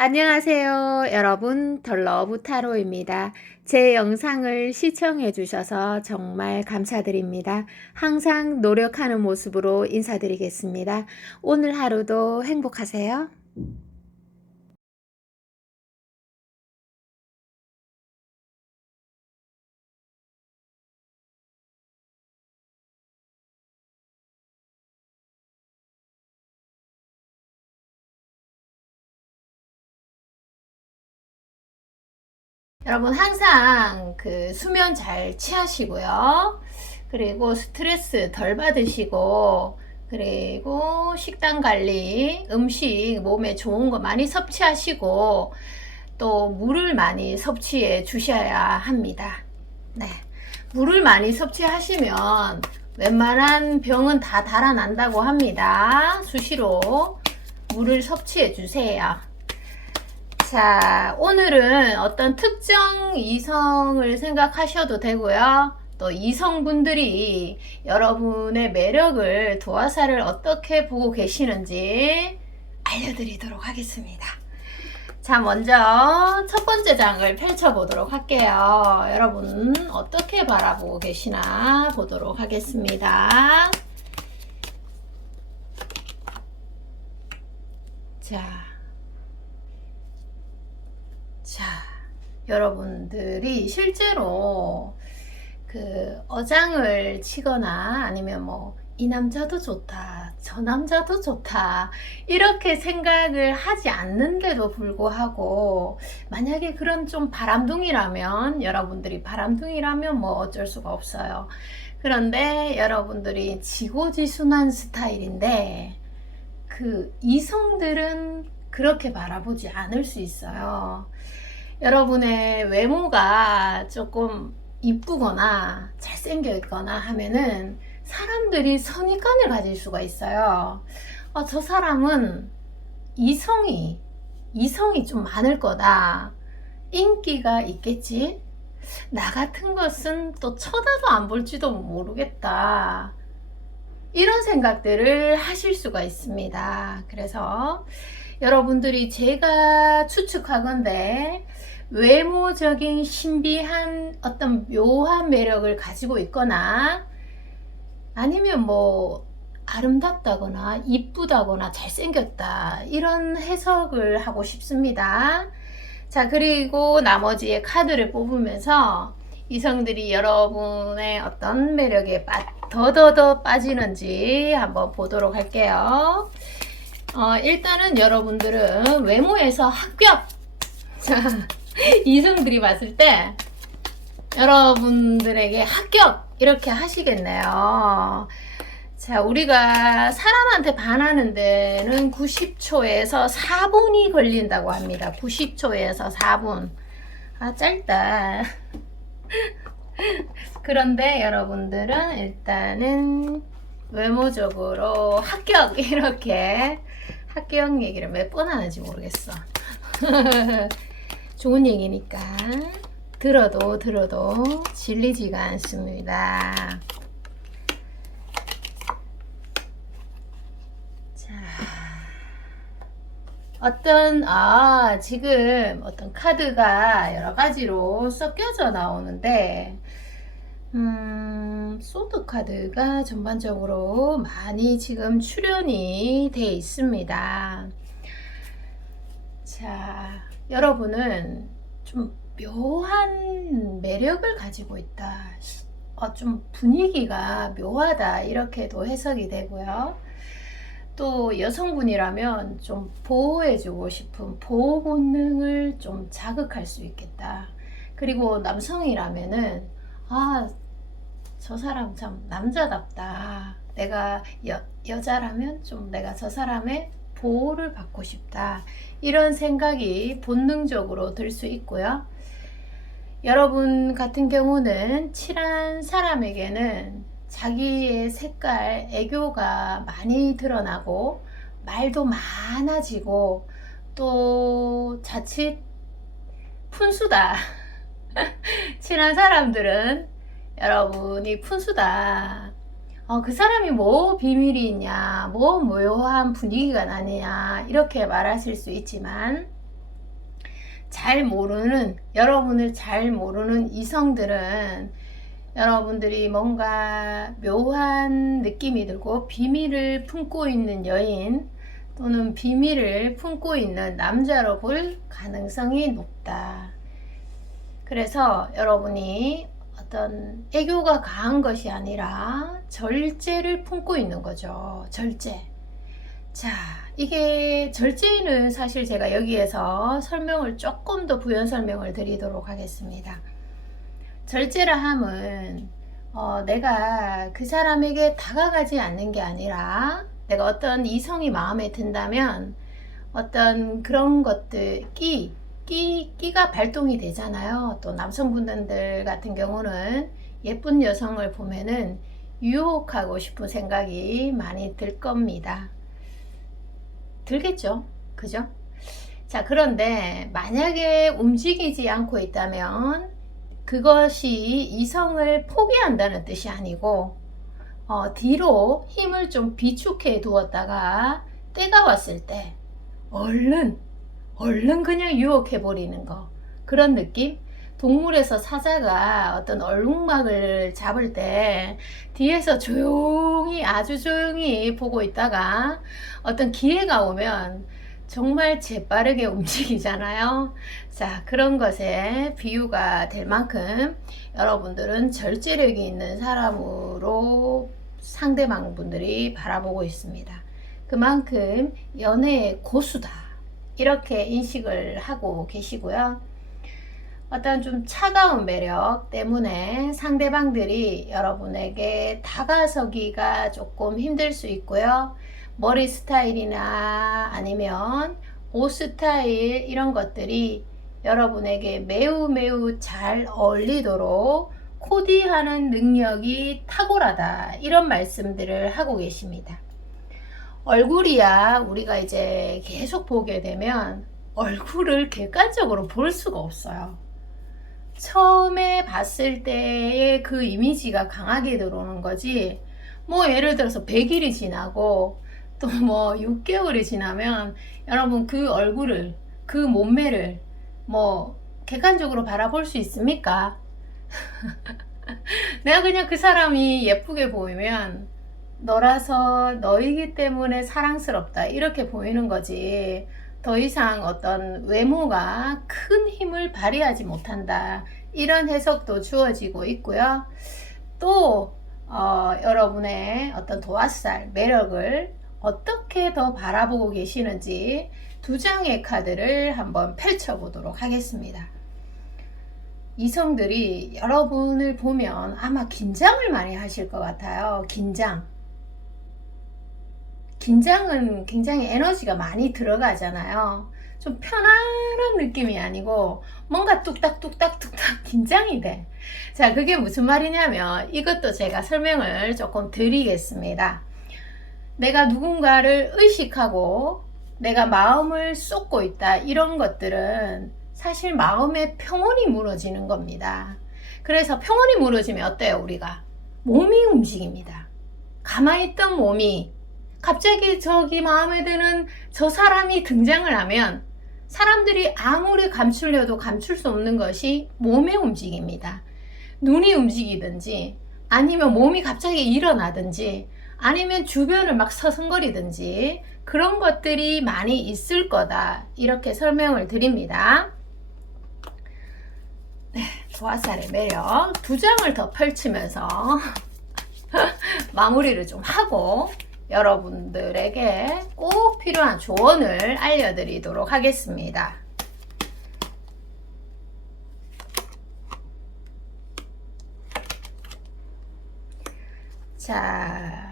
안녕하세요. 여러분, 덜러브 타로입니다. 제 영상을 시청해 주셔서 정말 감사드립니다. 항상 노력하는 모습으로 인사드리겠습니다. 오늘 하루도 행복하세요. 여러분, 항상 수면 잘 취하시고요. 그리고 스트레스 덜 받으시고, 그리고 식단 관리, 음식 몸에 좋은 거 많이 섭취하시고, 또 물을 많이 섭취해 주셔야 합니다. 네. 물을 많이 섭취하시면 웬만한 병은 다 달아난다고 합니다. 수시로 물을 섭취해 주세요. 자, 오늘은 어떤 특정 이성을 생각하셔도 되고요. 또 이성분들이 여러분의 매력을 도화살을 어떻게 보고 계시는지 알려드리도록 하겠습니다. 자, 먼저 첫 번째 장을 펼쳐보도록 할게요. 여러분 어떻게 바라보고 계시나 보도록 하겠습니다. 자, 여러분들이 실제로 어장을 치거나 아니면 이 남자도 좋다, 저 남자도 좋다, 이렇게 생각을 하지 않는데도 불구하고, 만약에 그런 좀 바람둥이라면, 여러분들이 바람둥이라면 어쩔 수가 없어요. 그런데 여러분들이 지고지순한 스타일인데, 이성들은 그렇게 바라보지 않을 수 있어요. 여러분의 외모가 조금 이쁘거나 잘생겨 있거나 하면은 사람들이 선입관을 가질 수가 있어요. 저 사람은 이성이 좀 많을 거다. 인기가 있겠지? 나 같은 것은 또 쳐다도 안 볼지도 모르겠다. 이런 생각들을 하실 수가 있습니다. 그래서 여러분들이 제가 추측하건대 외모적인 신비한 어떤 묘한 매력을 가지고 있거나 아니면 아름답다거나 이쁘다거나 잘생겼다, 이런 해석을 하고 싶습니다. 자, 그리고 나머지의 카드를 뽑으면서 이성들이 여러분의 어떤 매력에 더더더 빠지는지 한번 보도록 할게요. 일단은 여러분들은 외모에서 합격! 자, 이성들이 봤을 때 여러분들에게 합격! 이렇게 하시겠네요. 자, 우리가 사람한테 반하는 데는 90초에서 4분이 걸린다고 합니다. 90초에서 4분. 짧다. 그런데 여러분들은 일단은 외모적으로 합격! 이렇게 합격 얘기를 몇 번 하는지 모르겠어. 좋은 얘기니까 들어도 질리지가 않습니다. 자, 지금 어떤 카드가 여러 가지로 섞여져 나오는데, 소드 카드가 전반적으로 많이 지금 출연이 돼 있습니다. 자, 여러분은 좀 묘한 매력을 가지고 있다. 좀 분위기가 묘하다, 이렇게도 해석이 되고요. 또 여성분이라면 좀 보호해주고 싶은 보호 본능을 좀 자극할 수 있겠다. 그리고 남성이라면은 저 사람 참 남자답다. 내가 여자라면 좀 내가 저 사람의 보호를 받고 싶다. 이런 생각이 본능적으로 들 수 있고요. 여러분 같은 경우는 친한 사람에게는 자기의 색깔, 애교가 많이 드러나고 말도 많아지고 또 자칫 푼수다. 친한 사람들은 여러분이 푼수다. 그 사람이 비밀이 있냐, 묘한 분위기가 나냐, 이렇게 말하실 수 있지만 잘 모르는, 여러분을 잘 모르는 이성들은 여러분들이 뭔가 묘한 느낌이 들고 비밀을 품고 있는 여인 또는 비밀을 품고 있는 남자로 볼 가능성이 높다. 그래서 여러분이 어떤 애교가 강한 것이 아니라 절제를 품고 있는 거죠. 절제. 자, 이게 절제는 사실 제가 여기에서 설명을 조금 더 부연 설명을 드리도록 하겠습니다. 절제라 함은 내가 그 사람에게 다가가지 않는 게 아니라 내가 어떤 이성이 마음에 든다면 어떤 그런 것들, 끼가 발동이 되잖아요. 또 남성분들 같은 경우는 예쁜 여성을 보면은 유혹하고 싶은 생각이 많이 들 겁니다. 들겠죠? 그죠? 자, 그런데 만약에 움직이지 않고 있다면 그것이 이성을 포기한다는 뜻이 아니고 뒤로 힘을 좀 비축해 두었다가 때가 왔을 때 얼른 그냥 유혹해 버리는 거, 그런 느낌? 동물에서 사자가 어떤 얼룩말을 잡을 때 뒤에서 조용히, 아주 조용히 보고 있다가 어떤 기회가 오면 정말 재빠르게 움직이잖아요. 자, 그런 것에 비유가 될 만큼 여러분들은 절제력이 있는 사람으로 상대방 분들이 바라보고 있습니다. 그만큼 연애의 고수다, 이렇게 인식을 하고 계시고요. 어떤 좀 차가운 매력 때문에 상대방들이 여러분에게 다가서기가 조금 힘들 수 있고요. 머리 스타일이나 아니면 옷 스타일, 이런 것들이 여러분에게 매우 잘 어울리도록 코디하는 능력이 탁월하다, 이런 말씀들을 하고 계십니다. 얼굴이야 우리가 이제 계속 보게 되면 얼굴을 객관적으로 볼 수가 없어요. 처음에 봤을 때의 그 이미지가 강하게 들어오는 거지, 뭐 예를 들어서 100일이 지나고 또 뭐 6개월이 지나면 여러분 그 얼굴을, 그 몸매를 뭐 객관적으로 바라볼 수 있습니까? 내가 그냥 그 사람이 예쁘게 보이면 너라서, 너이기 때문에 사랑스럽다, 이렇게 보이는 거지, 더 이상 어떤 외모가 큰 힘을 발휘하지 못한다, 이런 해석도 주어지고 있고요. 또 여러분의 어떤 도화살, 매력을 어떻게 더 바라보고 계시는지 두 장의 카드를 한번 펼쳐보도록 하겠습니다. 이성들이 여러분을 보면 아마 긴장을 많이 하실 것 같아요. 긴장은 굉장히 에너지가 많이 들어가잖아요. 좀 편안한 느낌이 아니고 뭔가 뚝딱뚝딱 긴장이 돼. 자, 그게 무슨 말이냐면 이것도 제가 설명을 조금 드리겠습니다. 내가 누군가를 의식하고 내가 마음을 쏟고 있다, 이런 것들은 사실 마음의 평온이 무너지는 겁니다. 그래서 평온이 무너지면 어때요? 우리가 몸이 움직입니다. 가만히 있던 몸이 갑자기 저기 마음에 드는 저 사람이 등장을 하면 사람들이 아무리 감추려도 감출 수 없는 것이 몸의 움직임입니다. 눈이 움직이든지 아니면 몸이 갑자기 일어나든지 아니면 주변을 막 서성거리든지 그런 것들이 많이 있을 거다, 이렇게 설명을 드립니다. 네, 도화살의 매력 두 장을 더 펼치면서 마무리를 좀 하고 여러분들에게 꼭 필요한 조언을 알려드리도록 하겠습니다. 자,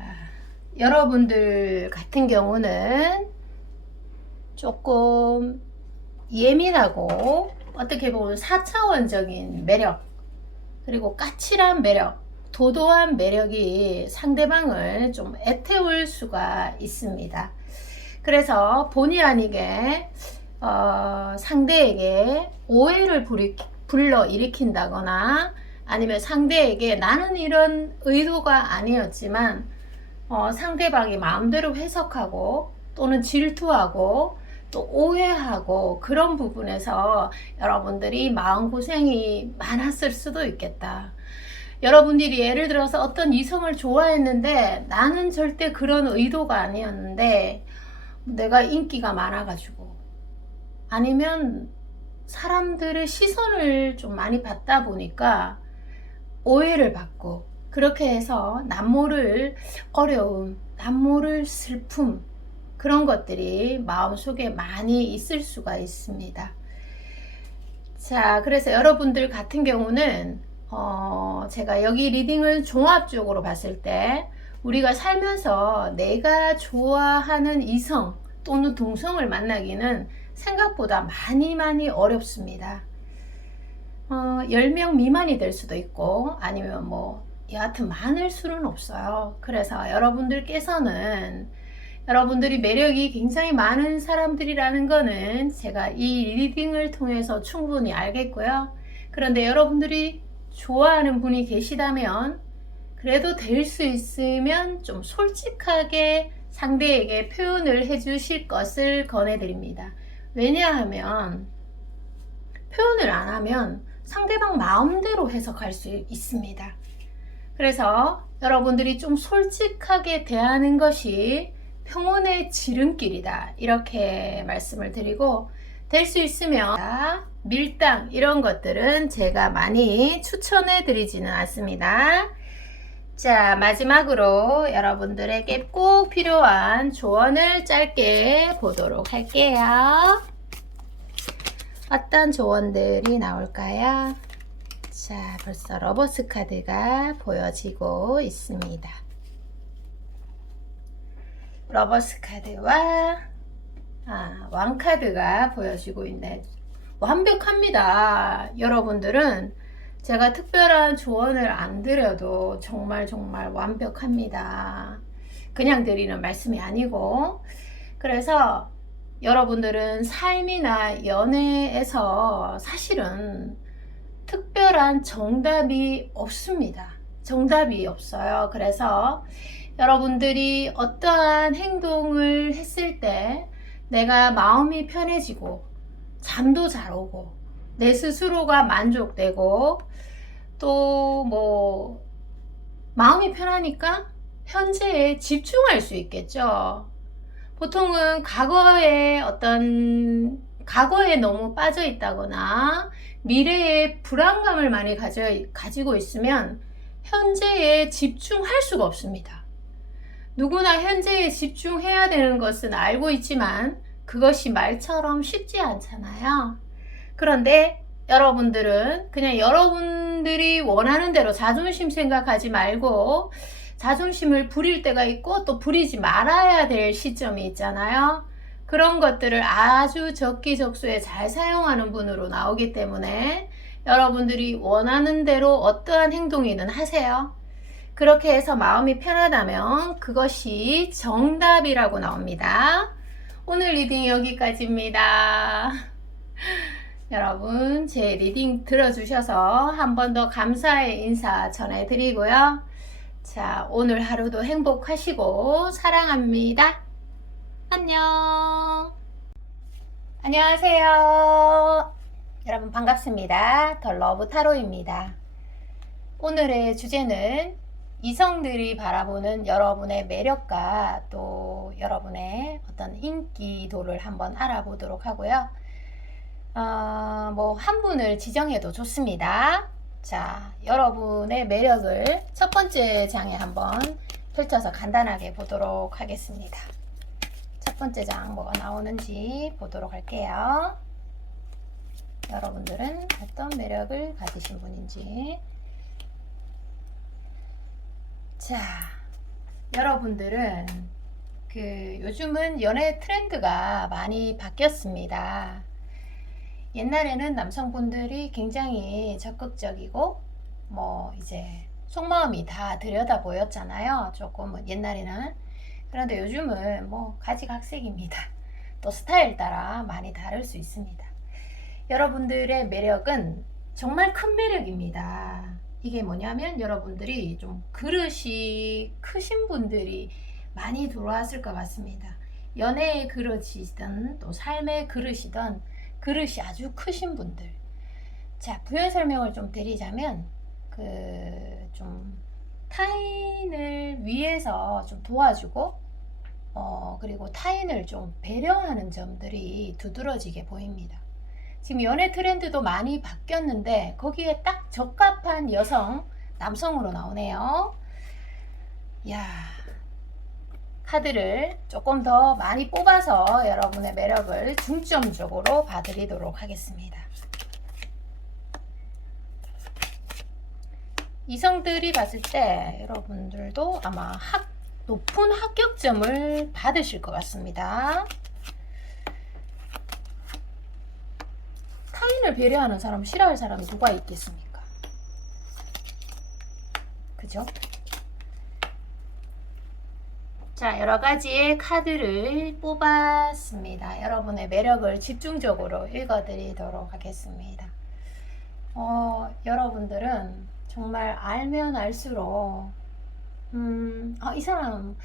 여러분들 같은 경우는 조금 예민하고 어떻게 보면 4차원적인 매력, 그리고 까칠한 매력, 도도한 매력이 상대방을 좀 애태울 수가 있습니다. 그래서 본의 아니게 상대에게 오해를 불러일으킨다거나 아니면 상대에게 나는 이런 의도가 아니었지만 상대방이 마음대로 해석하고 또는 질투하고 또 오해하고 그런 부분에서 여러분들이 마음고생이 많았을 수도 있겠다. 여러분들이 예를 들어서 어떤 이성을 좋아했는데 나는 절대 그런 의도가 아니었는데 내가 인기가 많아가지고 아니면 사람들의 시선을 좀 많이 받다 보니까 오해를 받고 그렇게 해서 남모를 어려움, 남모를 슬픔 그런 것들이 마음속에 많이 있을 수가 있습니다. 자, 그래서 여러분들 같은 경우는 제가 여기 리딩을 종합적으로 봤을 때 우리가 살면서 내가 좋아하는 이성 또는 동성을 만나기는 생각보다 많이 어렵습니다. 10명 미만이 될 수도 있고 아니면 뭐 여하튼 많을 수는 없어요. 그래서 여러분들께서는 여러분들이 매력이 굉장히 많은 사람들이라는 거는 제가 이 리딩을 통해서 충분히 알겠고요. 그런데 여러분들이 좋아하는 분이 계시다면 그래도 될 수 있으면 좀 솔직하게 상대에게 표현을 해 주실 것을 권해드립니다. 왜냐하면 표현을 안 하면 상대방 마음대로 해석할 수 있습니다. 그래서 여러분들이 좀 솔직하게 대하는 것이 평온의 지름길이다 이렇게 말씀을 드리고 될 수 있으면 밀당 이런 것들은 제가 많이 추천해 드리지는 않습니다. 자, 마지막으로 여러분들에게 꼭 필요한 조언을 짧게 보도록 할게요. 어떤 조언들이 나올까요? 자, 벌써 러버스 카드가 보여지고 있습니다. 러버스 카드와 왕 카드가 보여지고 있네. 완벽합니다. 여러분들은 제가 특별한 조언을 안 드려도 정말 완벽합니다. 그냥 드리는 말씀이 아니고 그래서 여러분들은 삶이나 연애에서 사실은 특별한 정답이 없습니다. 정답이 없어요. 그래서 여러분들이 어떠한 행동을 했을 때 내가 마음이 편해지고 잠도 잘 오고 내 스스로가 만족되고 또 뭐 마음이 편하니까 현재에 집중할 수 있겠죠. 보통은 과거에 너무 빠져 있다거나 미래에 불안감을 많이 가지고 있으면 현재에 집중할 수가 없습니다. 누구나 현재에 집중해야 되는 것은 알고 있지만 그것이 말처럼 쉽지 않잖아요. 그런데 여러분들은 그냥 여러분들이 원하는 대로 자존심 생각하지 말고 자존심을 부릴 때가 있고 또 부리지 말아야 될 시점이 있잖아요. 그런 것들을 아주 적기적소에 잘 사용하는 분으로 나오기 때문에 여러분들이 원하는 대로 어떠한 행동이든 하세요. 그렇게 해서 마음이 편하다면 그것이 정답이라고 나옵니다. 오늘 리딩 여기까지입니다. 여러분 제 리딩 들어주셔서 한 번 더 감사의 인사 전해드리고요. 자, 오늘 하루도 행복하시고 사랑합니다. 안녕. 안녕하세요. 여러분 반갑습니다. 더 러브 타로입니다. 오늘의 주제는 이성들이 바라보는 여러분의 매력과 또 여러분의 어떤 인기도를 한번 알아보도록 하고요. 뭐 한 분을 지정해도 좋습니다. 자, 여러분의 매력을 첫 번째 장에 한번 펼쳐서 간단하게 보도록 하겠습니다. 첫 번째 장 뭐가 나오는지 보도록 할게요. 여러분들은 어떤 매력을 가지신 분인지. 자, 여러분들은 요즘은 연애 트렌드가 많이 바뀌었습니다. 옛날에는 남성분들이 굉장히 적극적이고 뭐 이제 속마음이 다 들여다 보였잖아요. 조금은 옛날에는. 그런데 요즘은 뭐 가지각색입니다. 또 스타일 따라 많이 다를 수 있습니다. 여러분들의 매력은 정말 큰 매력입니다. 이게 뭐냐면 여러분들이 좀 그릇이 크신 분들이 많이 들어왔을 것 같습니다. 연애의 그릇이든 또 삶의 그릇이든 그릇이 아주 크신 분들. 자, 부연 설명을 좀 드리자면 좀 타인을 위해서 좀 도와주고 그리고 타인을 좀 배려하는 점들이 두드러지게 보입니다. 지금 연애 트렌드도 많이 바뀌었는데 거기에 딱 적합한 여성, 남성으로 나오네요. 야, 카드를 조금 더 많이 뽑아서 여러분의 매력을 중점적으로 봐드리도록 하겠습니다. 이성들이 봤을 때 여러분들도 아마 높은 합격점을 받으실 것 같습니다. 타인을 배려하는 사람, 싫어할 사람이 누가 있겠습니까? 그죠? 자, 여러 가지의 카드를 뽑았습니다. 여러분의 매력을 집중적으로 읽어드리도록 하겠습니다. 여러분들은 정말 알면 알수록 이 사람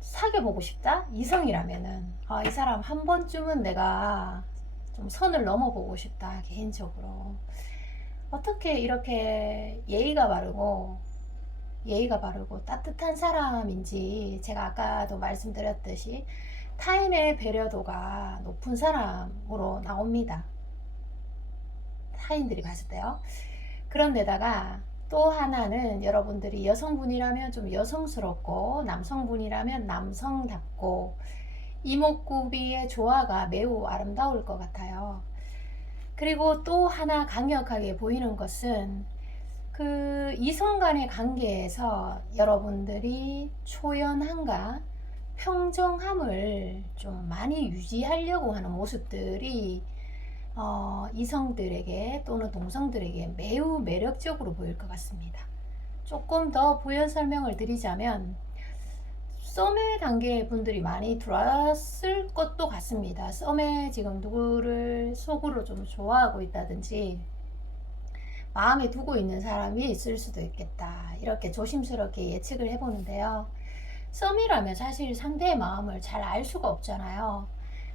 사귀어보고 싶다? 이성이라면은 이 사람 한 번쯤은 내가 좀 선을 넘어보고 싶다. 개인적으로 어떻게 이렇게 예의가 바르고 따뜻한 사람인지, 제가 아까도 말씀드렸듯이 타인의 배려도가 높은 사람으로 나옵니다. 타인들이 봤을 때요. 그런데다가 또 하나는 여러분들이 여성분이라면 좀 여성스럽고 남성분이라면 남성답고 이목구비의 조화가 매우 아름다울 것 같아요. 그리고 또 하나 강력하게 보이는 것은 이성 간의 관계에서 여러분들이 초연함과 평정함을 좀 많이 유지하려고 하는 모습들이 이성들에게 또는 동성들에게 매우 매력적으로 보일 것 같습니다. 조금 더 부연 설명을 드리자면 썸의 단계 분들이 많이 들어왔을 것도 같습니다. 썸에 지금 누구를 속으로 좀 좋아하고 있다든지 마음에 두고 있는 사람이 있을 수도 있겠다. 이렇게 조심스럽게 예측을 해보는데요. 썸이라면 사실 상대의 마음을 잘 알 수가 없잖아요.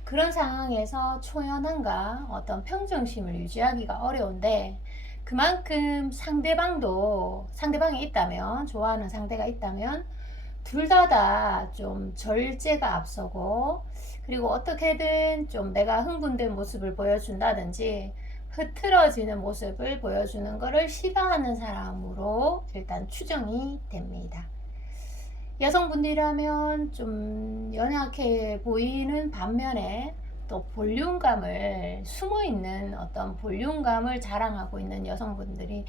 그런 상황에서 초연함과 어떤 평정심을 유지하기가 어려운데, 그만큼 상대방이 있다면, 좋아하는 상대가 있다면 둘 다 좀 절제가 앞서고, 그리고 어떻게든 좀 내가 흥분된 모습을 보여준다든지 흐트러지는 모습을 보여주는 것을 싫어하는 사람으로 일단 추정이 됩니다. 여성분들이라면 좀 연약해 보이는 반면에 또 숨어있는 어떤 볼륨감을 자랑하고 있는 여성분들이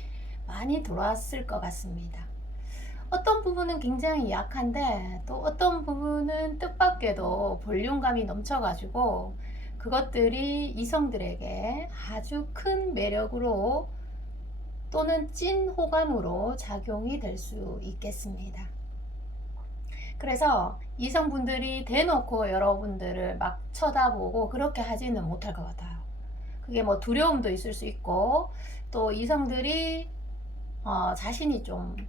많이 들어왔을 것 같습니다. 어떤 부분은 굉장히 약한데 또 어떤 부분은 뜻밖에도 볼륨감이 넘쳐가지고 그것들이 이성들에게 아주 큰 매력으로 또는 찐 호감으로 작용이 될 수 있겠습니다. 그래서 이성분들이 대놓고 여러분들을 막 쳐다보고 그렇게 하지는 못할 것 같아요. 그게 뭐 두려움도 있을 수 있고, 또 이성들이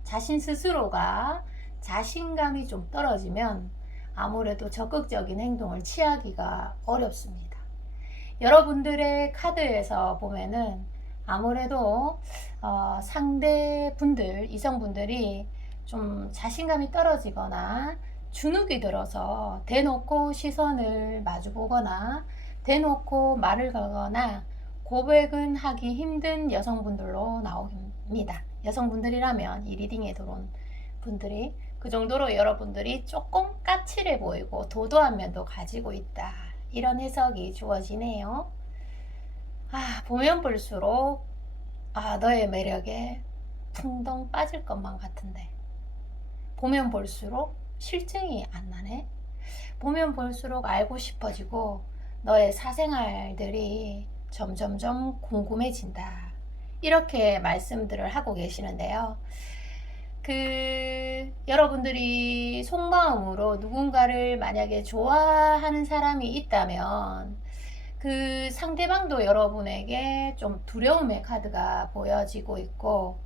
자신 스스로가 자신감이 좀 떨어지면 아무래도 적극적인 행동을 취하기가 어렵습니다. 여러분들의 카드에서 보면은 아무래도 상대분들, 이성분들이 좀 자신감이 떨어지거나 주눅이 들어서 대놓고 시선을 마주보거나 대놓고 말을 걸거나 고백은 하기 힘든 여성분들로 나옵니다. 여성분들이라면 이 리딩에 들어온 분들이 그 정도로 여러분들이 조금 까칠해 보이고 도도한 면도 가지고 있다, 이런 해석이 주어지네요. 보면 볼수록 너의 매력에 풍덩 빠질 것만 같은데 보면 볼수록 실증이 안 나네. 보면 볼수록 알고 싶어지고 너의 사생활들이 점점점 궁금해진다, 이렇게 말씀들을 하고 계시는데요. 여러분들이 속마음으로 누군가를 만약에 좋아하는 사람이 있다면 그 상대방도 여러분에게 좀 두려움의 카드가 보여지고 있고,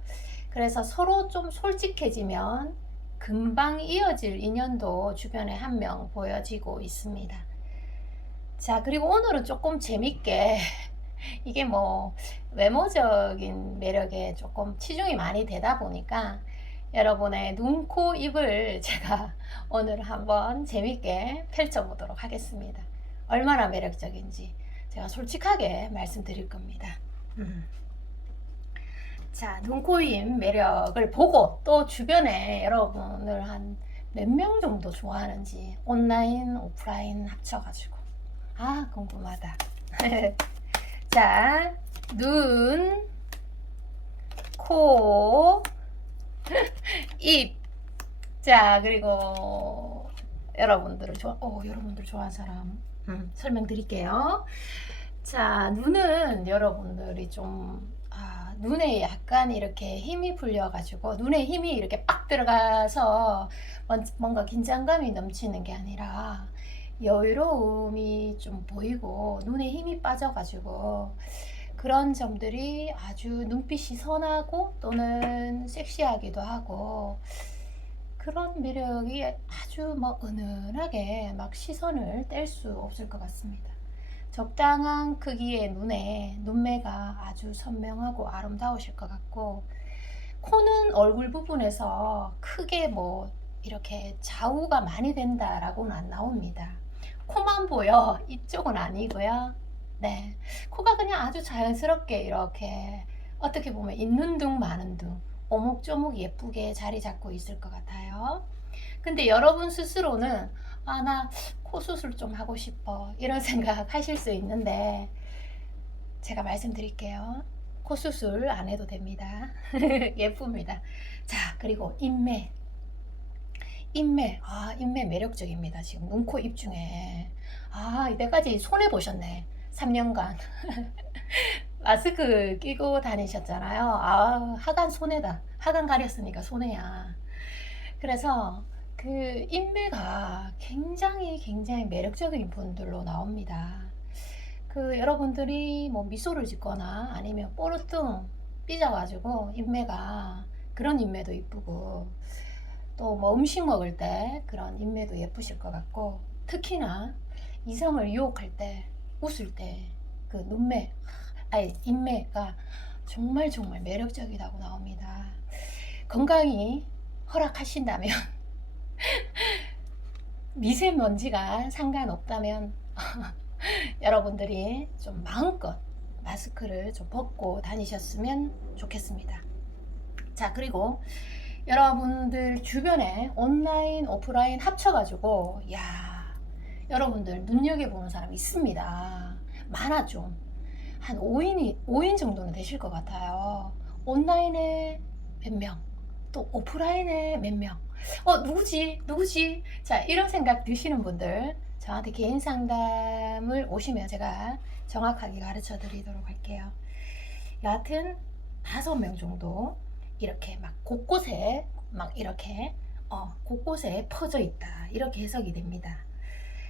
그래서 서로 좀 솔직해지면 금방 이어질 인연도 주변에 한 명 보여지고 있습니다. 자, 그리고 오늘은 조금 재밌게 이게 뭐 외모적인 매력에 조금 치중이 많이 되다 보니까 여러분의 눈, 코, 입을 제가 오늘 한번 재밌게 펼쳐보도록 하겠습니다. 얼마나 매력적인지 제가 솔직하게 말씀드릴 겁니다. 자, 눈, 코, 입 매력을 보고 또 주변에 여러분을 한 몇 명 정도 좋아하는지 온라인, 오프라인 합쳐가지고 궁금하다. 자, 눈, 코, 입. 자, 그리고 여러분들 좋아하는 사람 설명드릴게요. 자, 눈은 여러분들이 좀 눈에 약간 이렇게 힘이 풀려가지고 눈에 힘이 이렇게 빡 들어가서 뭔가 긴장감이 넘치는 게 아니라 여유로움이 좀 보이고 눈에 힘이 빠져가지고 그런 점들이 아주 눈빛이 선하고 또는 섹시하기도 하고 그런 매력이 아주 뭐 은은하게 막 시선을 뗄 수 없을 것 같습니다. 적당한 크기의 눈에 눈매가 아주 선명하고 아름다우실 것 같고 코는 얼굴 부분에서 크게 뭐 이렇게 좌우가 많이 된다라고는 안 나옵니다. 코만 보여. 이쪽은 아니고요. 네, 코가 그냥 아주 자연스럽게 이렇게 어떻게 보면 있는 둥 마는 둥 오목조목 예쁘게 자리 잡고 있을 것 같아요. 근데 여러분 스스로는 나 코 수술 좀 하고 싶어 이런 생각 하실 수 있는데 제가 말씀드릴게요. 코 수술 안 해도 됩니다. 예쁩니다. 자, 그리고 인매 매력적입니다. 지금 눈, 코, 입 중에 이때까지 손해 보셨네. 3년간 마스크 끼고 다니셨잖아요. 하간 손해다. 하간 가렸으니까 손해야. 그래서 그 인매가 굉장히 매력적인 분들로 나옵니다. 그 여러분들이 뭐 미소를 짓거나 아니면 뽀르뚱 삐져가지고 인매가 그런 인매도 이쁘고 또 뭐 음식 먹을 때 그런 인매도 예쁘실 것 같고 특히나 이성을 유혹할 때 웃을 때 그 인매가 정말 매력적이라고 나옵니다. 건강이 허락하신다면 미세먼지가 상관없다면 여러분들이 좀 마음껏 마스크를 좀 벗고 다니셨으면 좋겠습니다. 자, 그리고 여러분들 주변에 온라인, 오프라인 합쳐가지고 여러분들 눈여겨보는 사람 있습니다. 많아 좀. 한 5인 정도는 되실 것 같아요. 온라인에 몇 명, 또 오프라인에 몇 명. 누구지? 자, 이런 생각 드시는 분들 저한테 개인 상담을 오시면 제가 정확하게 가르쳐 드리도록 할게요. 여하튼 5명 정도 이렇게 막 곳곳에 곳곳에 퍼져 있다. 이렇게 해석이 됩니다.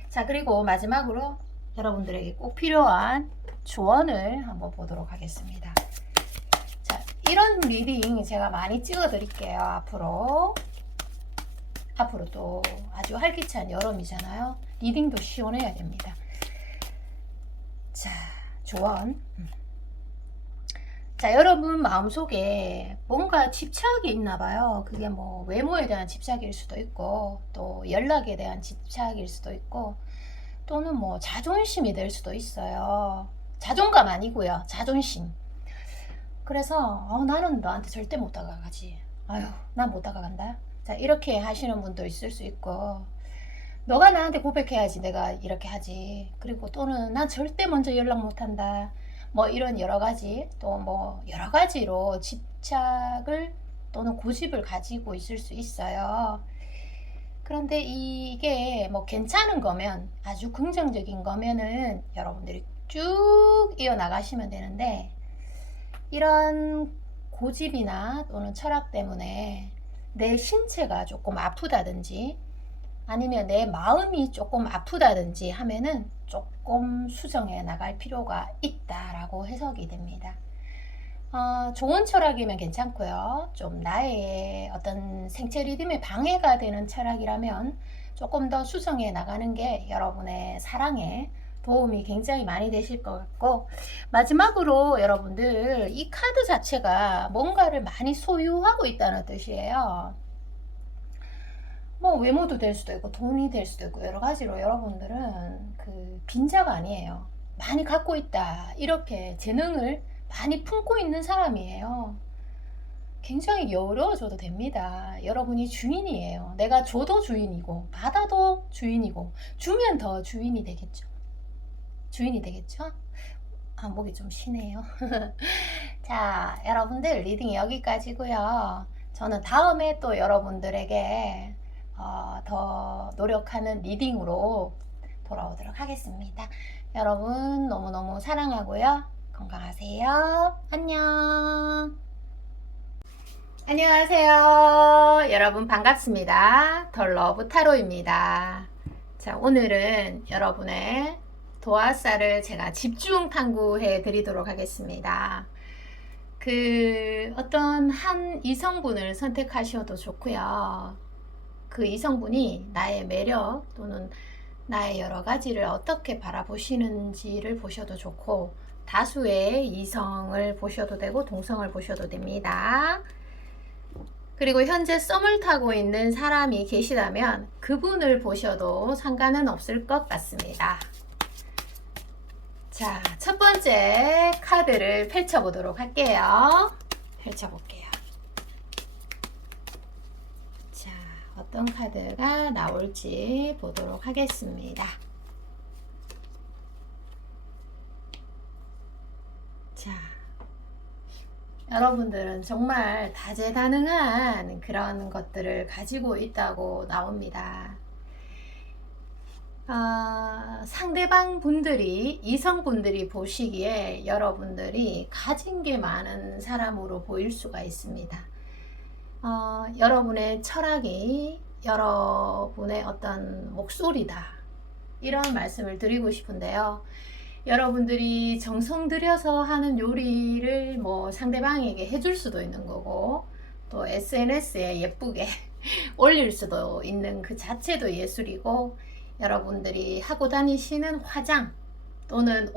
자, 그리고 마지막으로 여러분들에게 꼭 필요한 조언을 한번 보도록 하겠습니다. 자, 이런 리딩 제가 많이 찍어 드릴게요. 앞으로 또 아주 활기찬 여름이잖아요. 리딩도 시원해야 됩니다. 자, 조언. 자, 여러분 마음속에 뭔가 집착이 있나 봐요. 그게 뭐 외모에 대한 집착일 수도 있고 또 연락에 대한 집착일 수도 있고 또는 뭐 자존심이 될 수도 있어요. 자존감 아니고요. 자존심. 그래서 나는 너한테 절대 못 다가가지. 난 못 다가간다. 자, 이렇게 하시는 분도 있을 수 있고 너가 나한테 고백해야지 내가 이렇게 하지. 그리고 또는 난 절대 먼저 연락 못 한다. 뭐 이런 여러 가지 또 뭐 여러 가지로 집착을 또는 고집을 가지고 있을 수 있어요. 그런데 이게 뭐 괜찮은 거면 아주 긍정적인 거면은 여러분들이 쭉 이어나가시면 되는데 이런 고집이나 또는 철학 때문에 내 신체가 조금 아프다든지 아니면 내 마음이 조금 아프다든지 하면은 조금 수정해 나갈 필요가 있다라고 해석이 됩니다. 좋은 철학이면 괜찮고요. 좀 나의 어떤 생체 리듬에 방해가 되는 철학이라면 조금 더 수정해 나가는 게 여러분의 사랑에 도움이 굉장히 많이 되실 것 같고, 마지막으로 여러분들 이 카드 자체가 뭔가를 많이 소유하고 있다는 뜻이에요. 뭐 외모도 될 수도 있고 돈이 될 수도 있고 여러 가지로 여러분들은 그 빈자가 아니에요. 많이 갖고 있다, 이렇게 재능을 많이 품고 있는 사람이에요. 굉장히 여유로워져도 됩니다. 여러분이 주인이에요. 내가 줘도 주인이고 받아도 주인이고 주면 더 주인이 되겠죠. 주인이 되겠죠? 아, 목이 좀 쉬네요. 자, 여러분들 리딩이 여기까지고요. 저는 다음에 또 여러분들에게 더 노력하는 리딩으로 돌아오도록 하겠습니다. 여러분 너무너무 사랑하고요. 건강하세요. 안녕. 안녕하세요. 여러분 반갑습니다. 더 러브 타로입니다. 자, 오늘은 여러분의 도화살을 제가 집중 탐구해 드리도록 하겠습니다. 어떤 한 이성분을 선택하셔도 좋고요. 그 이성분이 나의 매력 또는 나의 여러 가지를 어떻게 바라보시는지를 보셔도 좋고, 다수의 이성을 보셔도 되고 동성을 보셔도 됩니다. 그리고 현재 썸을 타고 있는 사람이 계시다면 그분을 보셔도 상관은 없을 것 같습니다. 자, 첫 번째 카드를 펼쳐보도록 할게요. 펼쳐볼게요. 자, 어떤 카드가 나올지 보도록 하겠습니다. 자, 여러분들은 정말 다재다능한 그런 것들을 가지고 있다고 나옵니다. 상대방 분들이, 이성분들이 보시기에 여러분들이 가진 게 많은 사람으로 보일 수가 있습니다. 여러분의 철학이 여러분의 어떤 목소리다, 이런 말씀을 드리고 싶은데요. 여러분들이 정성 들여서 하는 요리를 뭐 상대방에게 해줄 수도 있는 거고, 또 SNS에 예쁘게 올릴 수도 있는 그 자체도 예술이고, 여러분들이 하고 다니시는 화장 또는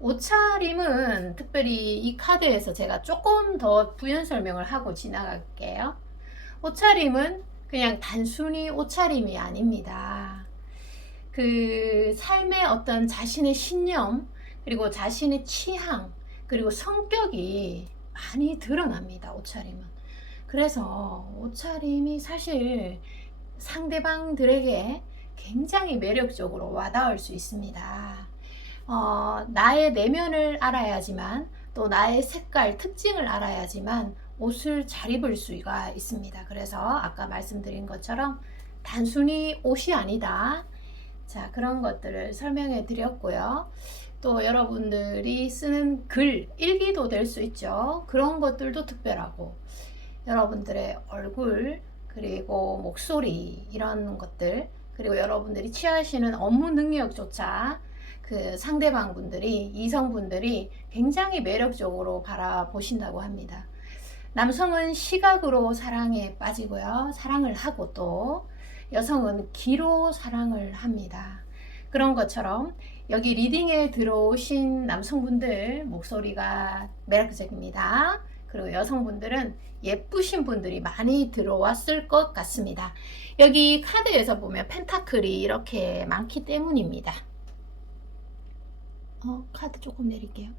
옷차림은 특별히 이 카드에서 제가 조금 더 부연 설명을 하고 지나갈게요. 옷차림은 그냥 단순히 옷차림이 아닙니다. 그 삶의 어떤 자신의 신념, 그리고 자신의 취향, 그리고 성격이 많이 드러납니다. 옷차림은. 그래서 옷차림이 사실 상대방들에게 굉장히 매력적으로 와닿을 수 있습니다. 나의 내면을 알아야지만, 또 나의 색깔, 특징을 알아야지만 옷을 잘 입을 수가 있습니다. 그래서 아까 말씀드린 것처럼 단순히 옷이 아니다. 자, 그런 것들을 설명해 드렸고요. 또 여러분들이 쓰는 글, 일기도 될 수 있죠. 그런 것들도 특별하고, 여러분들의 얼굴, 그리고 목소리, 이런 것들, 그리고 여러분들이 취하시는 업무 능력조차 그 상대방 분들이, 이성분들이 굉장히 매력적으로 바라보신다고 합니다. 남성은 시각으로 사랑에 빠지고요. 사랑을 하고, 또 여성은 귀로 사랑을 합니다. 그런 것처럼 여기 리딩에 들어오신 남성분들 목소리가 매력적입니다. 그리고 여성분들은 예쁘신 분들이 많이 들어왔을 것 같습니다. 여기 카드에서 보면 펜타클이 이렇게 많기 때문입니다. 카드 조금 내릴게요.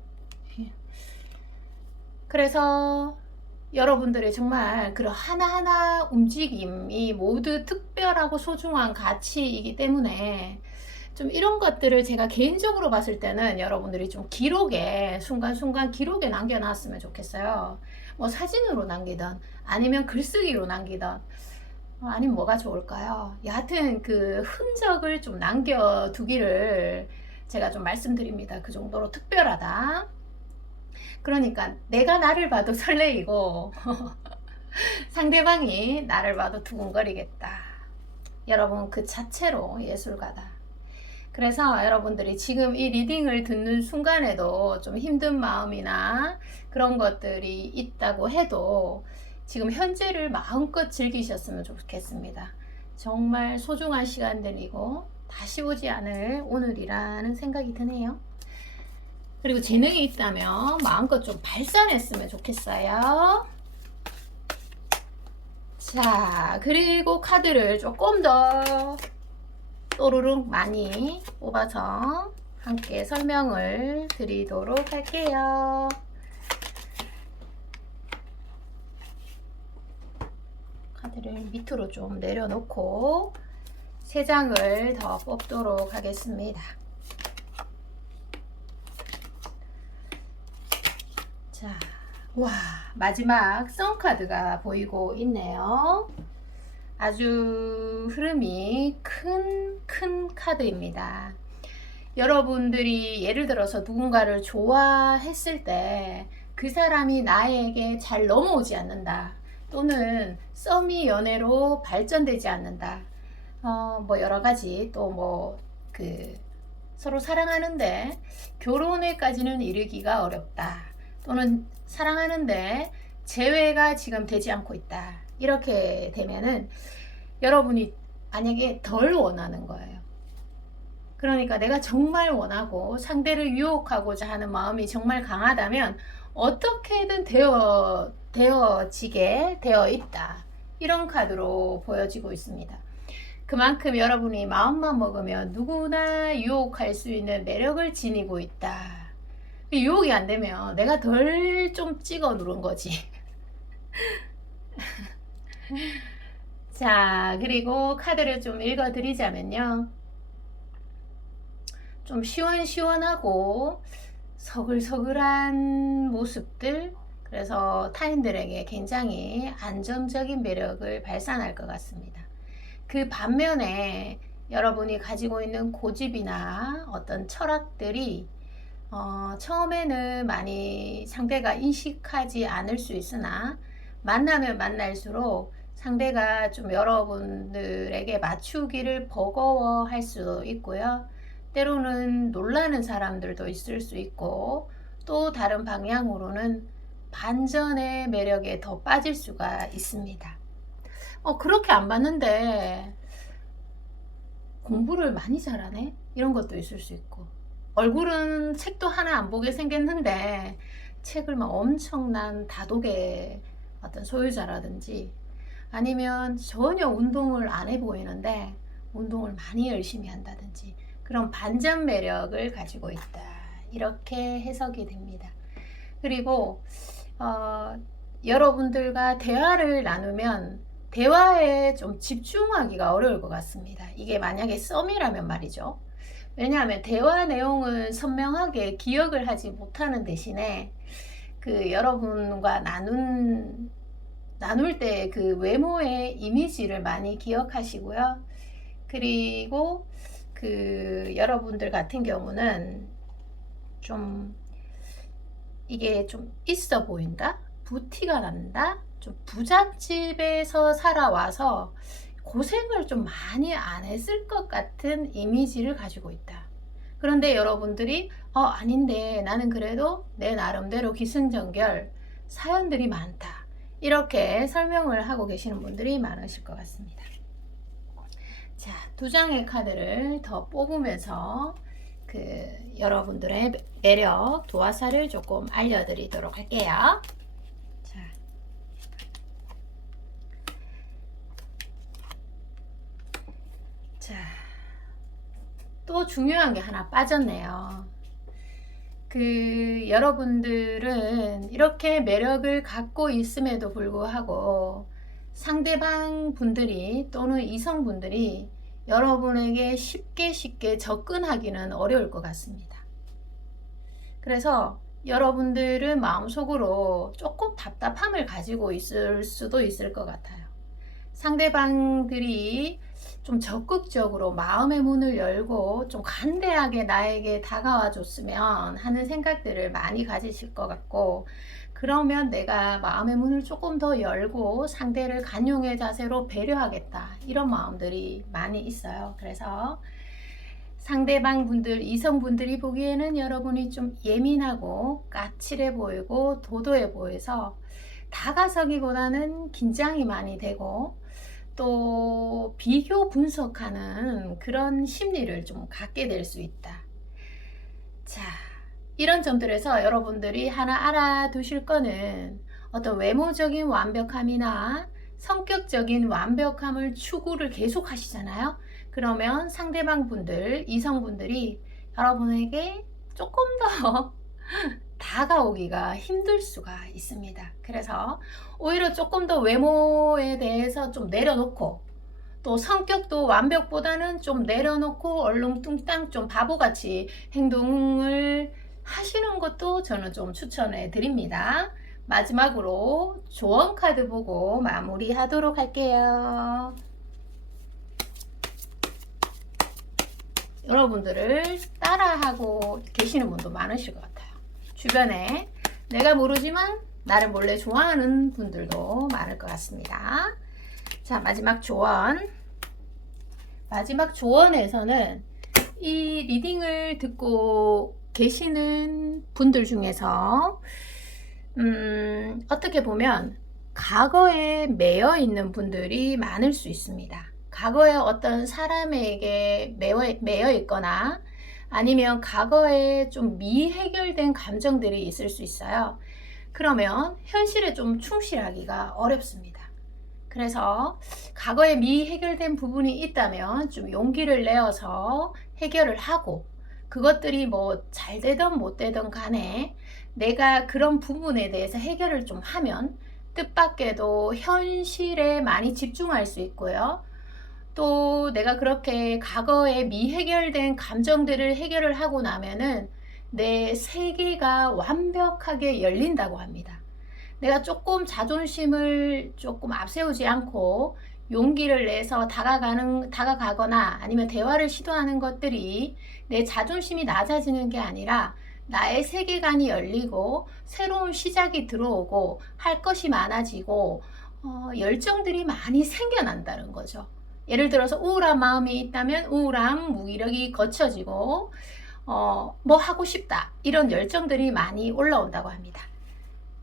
그래서 여러분들의 정말 그런 하나하나 움직임이 모두 특별하고 소중한 가치이기 때문에 좀 이런 것들을 제가 개인적으로 봤을 때는 여러분들이 좀 기록에, 순간순간 기록에 남겨놨으면 좋겠어요. 뭐 사진으로 남기든 아니면 글쓰기로 남기든, 아니면 뭐가 좋을까요? 여하튼 그 흔적을 좀 남겨두기를 제가 좀 말씀드립니다. 그 정도로 특별하다. 그러니까 내가 나를 봐도 설레이고 상대방이 나를 봐도 두근거리겠다. 여러분 그 자체로 예술가다. 그래서 여러분들이 지금 이 리딩을 듣는 순간에도 좀 힘든 마음이나 그런 것들이 있다고 해도 지금 현재를 마음껏 즐기셨으면 좋겠습니다. 정말 소중한 시간들이고 다시 오지 않을 오늘이라는 생각이 드네요. 그리고 재능이 있다면 마음껏 좀 발산했으면 좋겠어요. 자, 그리고 카드를 조금 더 또르륵 많이 뽑아서 함께 설명을 드리도록 할게요. 카드를 밑으로 좀 내려놓고 3장을 더 뽑도록 하겠습니다. 자, 와, 마지막 썬카드가 보이고 있네요. 아주 흐름이 큰 카드입니다. 여러분들이 예를 들어서 누군가를 좋아했을 때 그 사람이 나에게 잘 넘어오지 않는다, 또는 썸이 연애로 발전되지 않는다, 뭐 여러 가지, 또 뭐 서로 사랑하는데 결혼에까지는 이르기가 어렵다, 또는 사랑하는데 재회가 지금 되지 않고 있다, 이렇게 되면은 여러분이 만약에 덜 원하는 거예요. 그러니까 내가 정말 원하고 상대를 유혹하고자 하는 마음이 정말 강하다면 어떻게든 되어지게 되어 있다, 이런 카드로 보여지고 있습니다. 그만큼 여러분이 마음만 먹으면 누구나 유혹할 수 있는 매력을 지니고 있다. 유혹이 안 되면 내가 덜 좀 찍어 누른 거지. 자, 그리고 카드를 좀 읽어 드리자면요, 좀 시원시원하고 서글서글한 모습들, 그래서 타인들에게 굉장히 안정적인 매력을 발산할 것 같습니다. 그 반면에 여러분이 가지고 있는 고집이나 어떤 철학들이 처음에는 많이 상대가 인식하지 않을 수 있으나 만나면 만날수록 상대가 좀 여러분들에게 맞추기를 버거워할 수도 있고요. 때로는 놀라는 사람들도 있을 수 있고, 또 다른 방향으로는 반전의 매력에 더 빠질 수가 있습니다. 그렇게 안 봤는데 공부를 많이 잘하네? 이런 것도 있을 수 있고, 얼굴은 책도 하나 안 보게 생겼는데 책을 막 엄청난 다독의 어떤 소유자라든지, 아니면 전혀 운동을 안 해 보이는데 운동을 많이 열심히 한다든지, 그런 반전 매력을 가지고 있다, 이렇게 해석이 됩니다. 그리고 여러분들과 대화를 나누면 대화에 좀 집중하기가 어려울 것 같습니다. 이게 만약에 썸이라면 말이죠. 왜냐하면 대화 내용은 선명하게 기억을 하지 못하는 대신에 여러분과 나눌 때 그 외모의 이미지를 많이 기억하시고요. 그리고 여러분들 같은 경우는 좀 이게 좀 있어 보인다? 부티가 난다? 좀 부잣집에서 살아와서 고생을 좀 많이 안 했을 것 같은 이미지를 가지고 있다. 그런데 여러분들이 아닌데 나는 그래도 내 나름대로 기승전결 사연들이 많다, 이렇게 설명을 하고 계시는 분들이 많으실 것 같습니다. 자, 2장의 카드를 더 뽑으면서 여러분들의 매력 도화사를 조금 알려드리도록 할게요. 자, 또 중요한 게 하나 빠졌네요. 여러분들은 이렇게 매력을 갖고 있음에도 불구하고 상대방 분들이 또는 이성분들이 여러분에게 쉽게 접근하기는 어려울 것 같습니다. 그래서 여러분들은 마음속으로 조금 답답함을 가지고 있을 수도 있을 것 같아요. 상대방들이 좀 적극적으로 마음의 문을 열고 좀 간대하게 나에게 다가와 줬으면 하는 생각들을 많이 가지실 것 같고, 그러면 내가 마음의 문을 조금 더 열고 상대를 간용의 자세로 배려하겠다, 이런 마음들이 많이 있어요. 그래서 상대방 분들, 이성분들이 보기에는 여러분이 좀 예민하고 까칠해 보이고 도도해 보여서 다가서기보다는 긴장이 많이 되고 또 비교 분석하는 그런 심리를 좀 갖게 될 수 있다. 자, 이런 점들에서 여러분들이 하나 알아두실 거는 어떤 외모적인 완벽함이나 성격적인 완벽함을 추구를 계속 하시잖아요. 그러면 상대방 분들, 이성분들이 여러분에게 조금 더 다가오기가 힘들 수가 있습니다. 그래서 오히려 조금 더 외모에 대해서 좀 내려놓고 또 성격도 완벽보다는 좀 내려놓고 얼렁뚱땅 좀 바보같이 행동을 하시는 것도 저는 좀 추천해 드립니다. 마지막으로 조언 카드 보고 마무리하도록 할게요. 여러분들을 따라하고 계시는 분도 많으실 것 같아요. 주변에 내가 모르지만 나를 몰래 좋아하는 분들도 많을 것 같습니다. 자, 마지막 조언. 마지막 조언에서는 이 리딩을 듣고 계시는 분들 중에서 어떻게 보면 과거에 매여 있는 분들이 많을 수 있습니다. 과거에 어떤 사람에게 매여 있거나 아니면 과거에 좀 미해결된 감정들이 있을 수 있어요. 그러면 현실에 좀 충실하기가 어렵습니다. 그래서 과거에 미해결된 부분이 있다면 좀 용기를 내어서 해결을 하고 그것들이 뭐 잘 되든 못 되든 간에 내가 그런 부분에 대해서 해결을 좀 하면 뜻밖에도 현실에 많이 집중할 수 있고요. 또 내가 그렇게 과거에 미해결된 감정들을 해결을 하고 나면은 내 세계가 완벽하게 열린다고 합니다. 내가 조금 자존심을 조금 앞세우지 않고 용기를 내서 다가가거나 아니면 대화를 시도하는 것들이 내 자존심이 낮아지는 게 아니라 나의 세계관이 열리고 새로운 시작이 들어오고 할 것이 많아지고 열정들이 많이 생겨난다는 거죠. 예를 들어서 우울한 마음이 있다면 우울함, 무기력이 거쳐지고 뭐 하고 싶다 이런 열정들이 많이 올라온다고 합니다.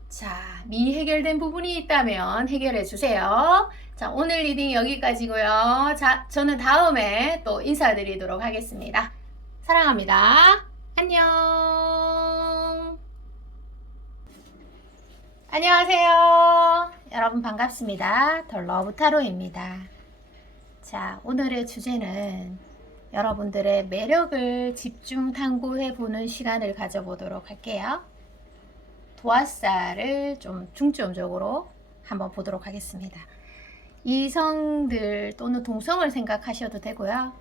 자, 미해결된 부분이 있다면 해결해 주세요. 자, 오늘 리딩 여기까지고요. 자, 저는 다음에 또 인사드리도록 하겠습니다. 사랑합니다. 안녕. 안녕하세요. 여러분 반갑습니다. 더 러브 타로입니다. 자, 오늘의 주제는 여러분들의 매력을 집중 탐구해 보는 시간을 가져보도록 할게요. 도화살을 좀 중점적으로 한번 보도록 하겠습니다. 이성들 또는 동성을 생각하셔도 되고요.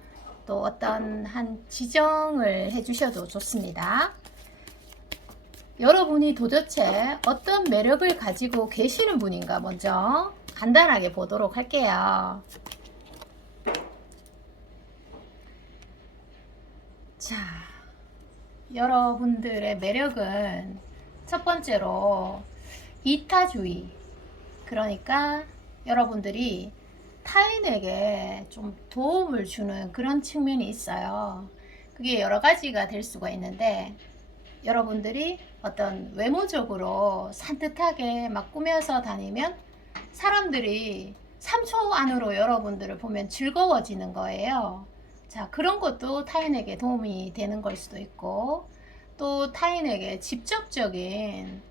또 어떤 한 지정을 해주셔도 좋습니다. 여러분이 도대체 어떤 매력을 가지고 계시는 분인가 먼저 간단하게 보도록 할게요. 자, 여러분들의 매력은 첫 번째로 이타주의. 그러니까 여러분들이 타인에게 좀 도움을 주는 그런 측면이 있어요. 그게 여러 가지가 될 수가 있는데 여러분들이 어떤 외모적으로 산뜻하게 막 꾸며서 다니면 사람들이 3초 안으로 여러분들을 보면 즐거워지는 거예요. 자, 그런 것도 타인에게 도움이 되는 걸 수도 있고 또 타인에게 직접적인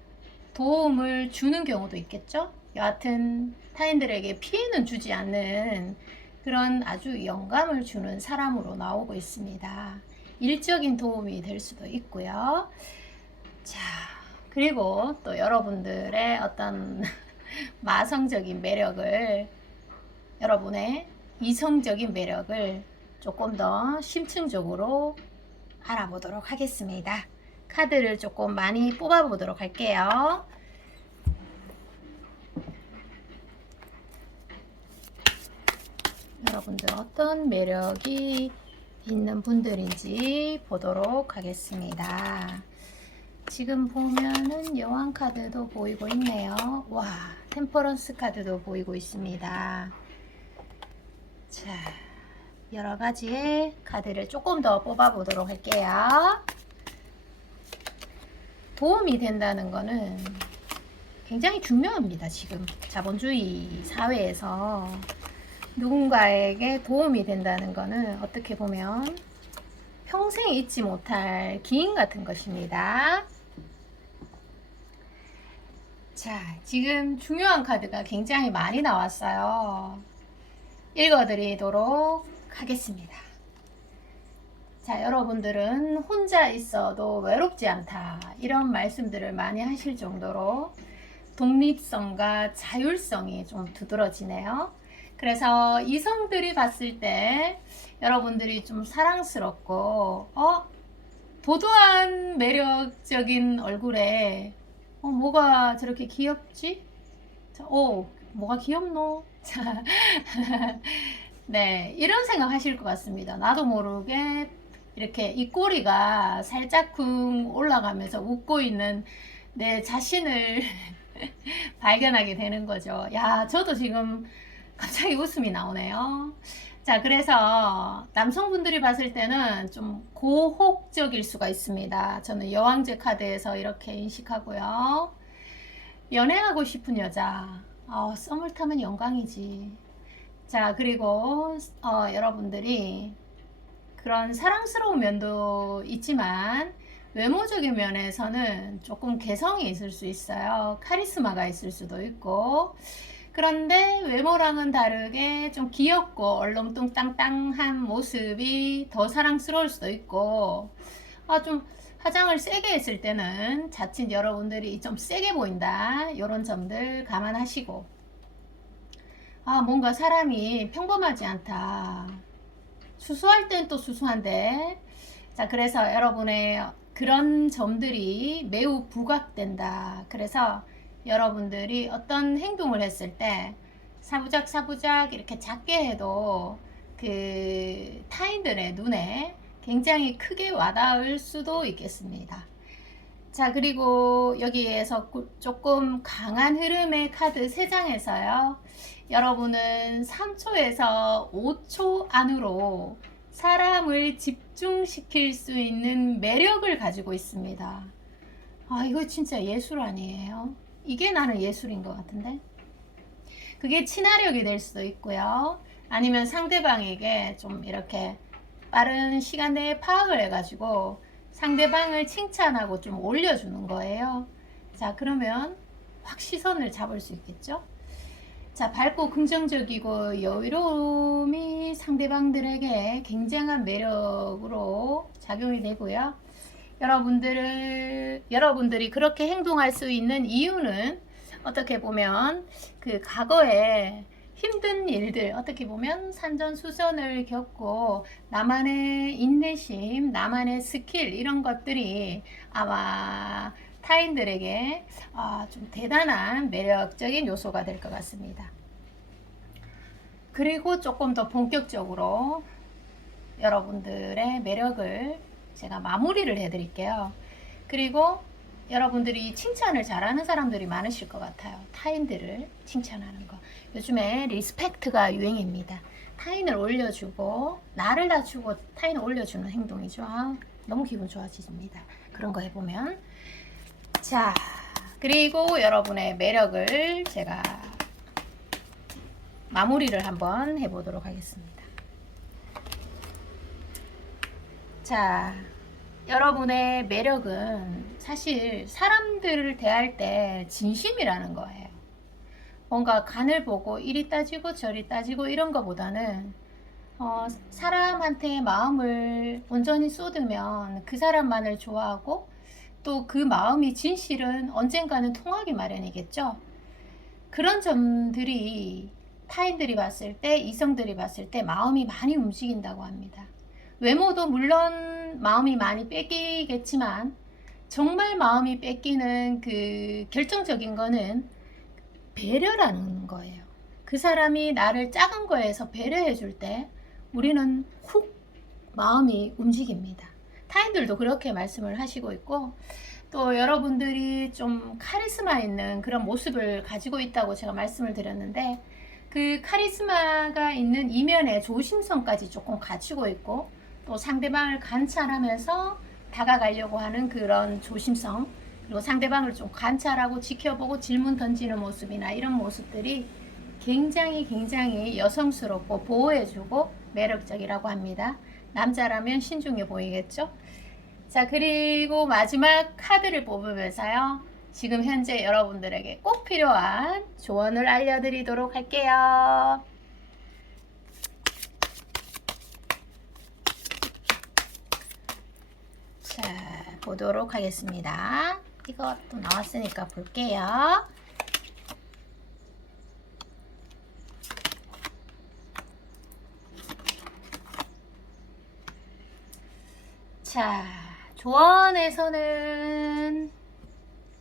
도움을 주는 경우도 있겠죠. 여하튼 타인들에게 피해는 주지 않는 그런 아주 영감을 주는 사람으로 나오고 있습니다. 일적인 도움이 될 수도 있고요. 자, 그리고 또 여러분들의 어떤 마성적인 매력을, 여러분의 이성적인 매력을 조금 더 심층적으로 알아보도록 하겠습니다. 카드를 조금 많이 뽑아 보도록 할게요. 여러분들 어떤 매력이 있는 분들인지 보도록 하겠습니다. 지금 보면은 여왕 카드도 보이고 있네요. 와, 템퍼런스 카드도 보이고 있습니다. 자, 여러 가지의 카드를 조금 더 뽑아 보도록 할게요. 도움이 된다는 거는 굉장히 중요합니다. 지금 자본주의 사회에서 누군가에게 도움이 된다는 거는 어떻게 보면 평생 잊지 못할 기인 같은 것입니다. 자, 지금 중요한 카드가 굉장히 많이 나왔어요. 읽어드리도록 하겠습니다. 자, 여러분들은 혼자 있어도 외롭지 않다, 이런 말씀들을 많이 하실 정도로 독립성과 자율성이 좀 두드러지네요. 그래서 이성들이 봤을 때 여러분들이 좀 사랑스럽고 도도한 매력적인 얼굴에 뭐가 저렇게 귀엽지? 자, 뭐가 귀엽노? 자, 네, 이런 생각 하실 것 같습니다. 나도 모르게 이렇게 입꼬리가 살짝쿵 올라가면서 웃고 있는 내 자신을 발견하게 되는 거죠. 야, 저도 지금 갑자기 웃음이 나오네요. 자, 그래서 남성분들이 봤을 때는 좀 고혹적일 수가 있습니다. 저는 여왕제 카드에서 이렇게 인식하고요. 연애하고 싶은 여자, 썸을 타면 영광이지. 자, 그리고 여러분들이 그런 사랑스러운 면도 있지만 외모적인 면에서는 조금 개성이 있을 수 있어요. 카리스마가 있을 수도 있고, 그런데 외모랑은 다르게 좀 귀엽고 얼렁뚱땅땅한 모습이 더 사랑스러울 수도 있고, 좀 화장을 세게 했을 때는 자칫 여러분들이 좀 세게 보인다, 이런 점들 감안하시고, 뭔가 사람이 평범하지 않다, 수수할 땐 또 수수한데, 자, 그래서 여러분의 그런 점들이 매우 부각된다. 그래서 여러분들이 어떤 행동을 했을 때 사부작 이렇게 작게 해도 그 타인들의 눈에 굉장히 크게 와닿을 수도 있겠습니다. 자, 그리고 여기에서 조금 강한 흐름의 카드 3장에서요. 여러분은 3초에서 5초 안으로 사람을 집중시킬 수 있는 매력을 가지고 있습니다. 이거 진짜 예술 아니에요? 이게 나는 예술인 것 같은데? 그게 친화력이 될 수도 있고요. 아니면 상대방에게 좀 이렇게 빠른 시간 내에 파악을 해가지고 상대방을 칭찬하고 좀 올려주는 거예요. 자, 그러면 확 시선을 잡을 수 있겠죠? 자, 밝고 긍정적이고 여유로움이 상대방들에게 굉장한 매력으로 작용이 되고요. 여러분들이 그렇게 행동할 수 있는 이유는 어떻게 보면 그 과거에 힘든 일들, 어떻게 보면 산전수전을 겪고 나만의 인내심, 나만의 스킬, 이런 것들이 아마 타인들에게 좀 대단한 매력적인 요소가 될 것 같습니다. 그리고 조금 더 본격적으로 여러분들의 매력을 제가 마무리를 해드릴게요. 그리고 여러분들이 칭찬을 잘하는 사람들이 많으실 것 같아요. 타인들을 칭찬하는 거. 요즘에 리스펙트가 유행입니다. 타인을 올려주고 나를 낮추고 타인을 올려주는 행동이죠. 너무 기분 좋아집니다. 그런 거 해보면. 자, 그리고 여러분의 매력을 제가 마무리를 한번 해보도록 하겠습니다. 자, 여러분의 매력은 사실 사람들을 대할 때 진심이라는 거예요. 뭔가 간을 보고 이리 따지고 저리 따지고 이런 거보다는 사람한테 마음을 온전히 쏟으면 그 사람만을 좋아하고 또 그 마음이 진실은 언젠가는 통하기 마련이겠죠. 그런 점들이 타인들이 봤을 때, 이성들이 봤을 때 마음이 많이 움직인다고 합니다. 외모도 물론 마음이 많이 뺏기겠지만 정말 마음이 뺏기는 그 결정적인 거는 배려라는 거예요. 그 사람이 나를 작은 거에서 배려해 줄 때 우리는 훅 마음이 움직입니다. 타인들도 그렇게 말씀을 하시고 있고, 또 여러분들이 좀 카리스마 있는 그런 모습을 가지고 있다고 제가 말씀을 드렸는데, 그 카리스마가 있는 이면에 조심성까지 조금 갖추고 있고, 또 상대방을 관찰하면서 다가가려고 하는 그런 조심성, 그리고 상대방을 좀 관찰하고 지켜보고 질문 던지는 모습이나 이런 모습들이 굉장히 여성스럽고 보호해주고 매력적이라고 합니다. 남자라면 신중해 보이겠죠? 자, 그리고 마지막 카드를 뽑으면서요, 지금 현재 여러분들에게 꼭 필요한 조언을 알려드리도록 할게요. 자, 보도록 하겠습니다. 이것도 나왔으니까 볼게요. 자, 조언에서는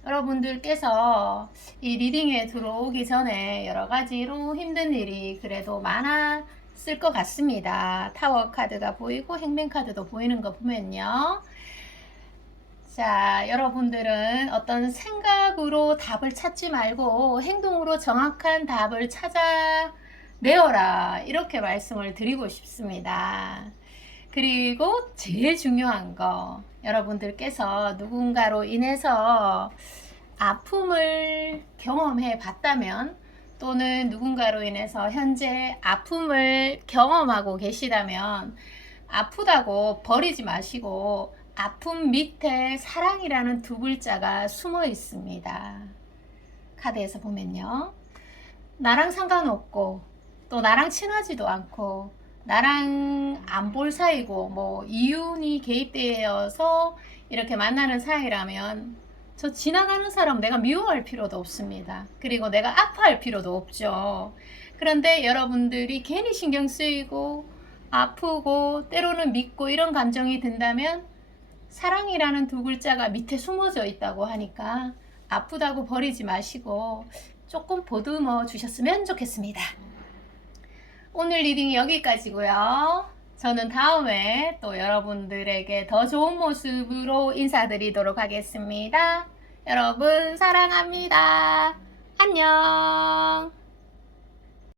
여러분들께서 이 리딩에 들어오기 전에 여러 가지로 힘든 일이 그래도 많았을 것 같습니다. 타워 카드가 보이고 행맨 카드도 보이는 거 보면요. 자, 여러분들은 어떤 생각으로 답을 찾지 말고 행동으로 정확한 답을 찾아내어라, 이렇게 말씀을 드리고 싶습니다. 그리고 제일 중요한 거, 여러분들께서 누군가로 인해서 아픔을 경험해 봤다면, 또는 누군가로 인해서 현재 아픔을 경험하고 계시다면 아프다고 버리지 마시고 아픔 밑에 사랑이라는 두 글자가 숨어 있습니다. 카드에서 보면요, 나랑 상관없고 또 나랑 친하지도 않고 나랑 안 볼 사이고 뭐 이윤이 개입되어서 이렇게 만나는 사이라면 저 지나가는 사람 내가 미워할 필요도 없습니다. 그리고 내가 아파할 필요도 없죠. 그런데 여러분들이 괜히 신경 쓰이고 아프고 때로는 믿고 이런 감정이 든다면 사랑이라는 두 글자가 밑에 숨어져 있다고 하니까 아프다고 버리지 마시고 조금 보듬어 주셨으면 좋겠습니다. 오늘 리딩이 여기까지고요. 저는 다음에 또 여러분들에게 더 좋은 모습으로 인사드리도록 하겠습니다. 여러분 사랑합니다.